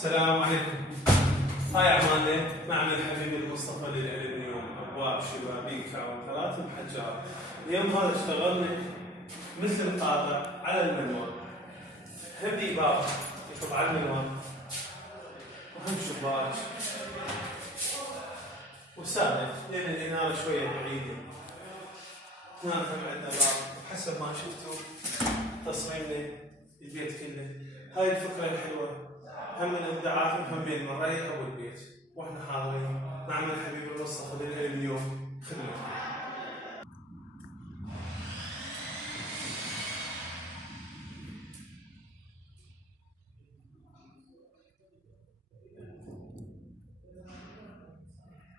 السلام عليكم. هاي أعمالنا معمل حبيب المصطفى للألمنيوم، أبواب شبابيك وثلاث محجات. اليوم هذا اشتغلنا مثل القاطع على المنوال، هبي باب يحط على المنوال وهم شباك وسادة لأن الإنارة شوية بعيدة. هنا هم عندنا باب وحسب ما شفتوا تصميمنا البيت كله. هاي الفكرة الحلوة هم من ابداعات هم بين المريخ او البيت، واحنا حاضرين معمل حبيب المصطفى للألمنيوم خدمتكم.